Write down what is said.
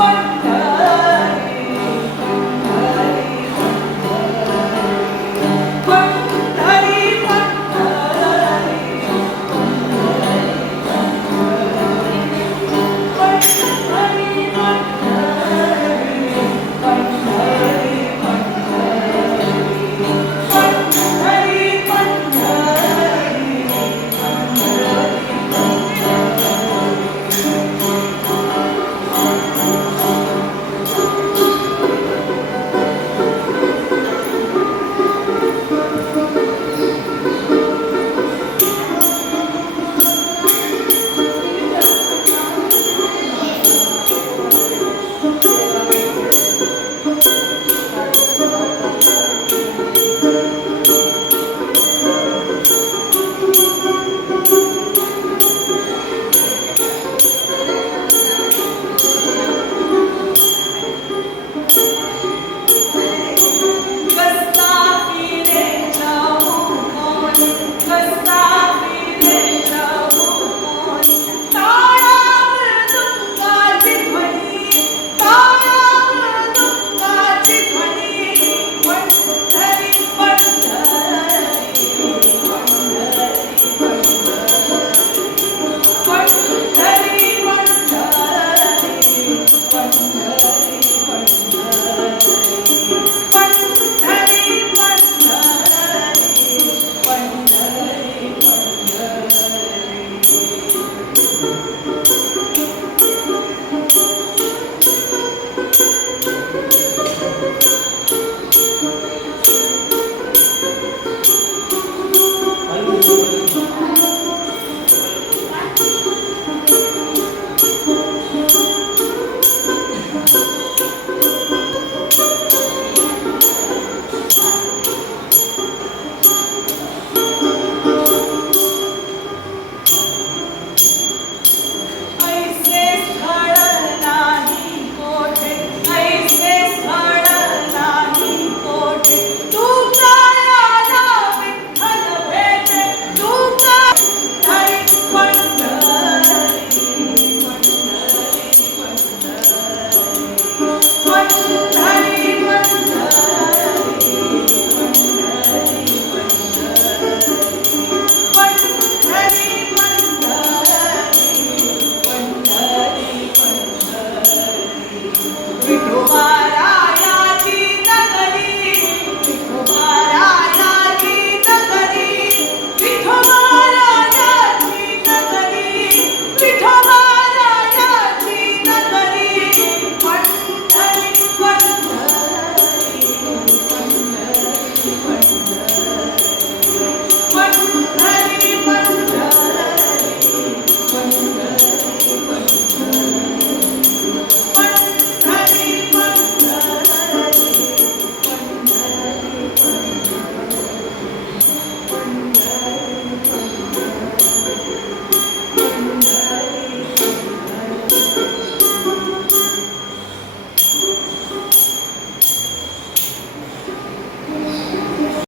One.